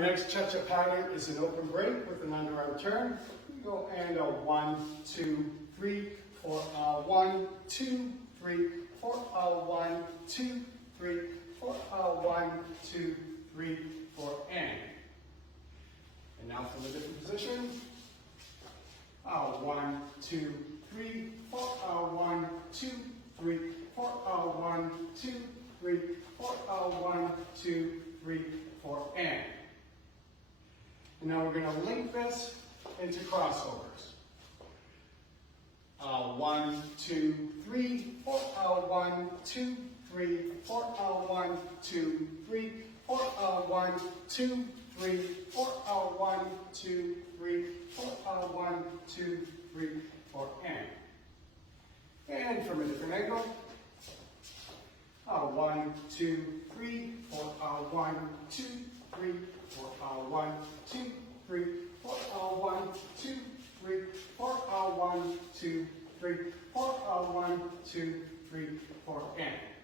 Our next cha-cha pattern is an open break with an underarm turn. We go and a 1, 2, 3, 4, 1, 2, 3, 4, 1, 2, 3, 4, 1, 2, 3, 4, and. And now from a different position. 1, 2, 3, 4, 1, 2, 3, 4, 1, 2, 3, 4, 1, 2, 3, 4, and. And now we're going to link this into crossovers. 1, 2, 3, 4, 1, 2, 3, 4, 1, 2, 3, 4, 1, 2, 3, 4, 1, 2, 3, 4, 1, 2, 3, 4, and from a different angle. 1, 2, 3, 4, 1, 2, 3, 4, 1, 2, 3, 4, 1, 2, 3, 4, 1, 2, 3, 4, 1, 2, 3, 4, and.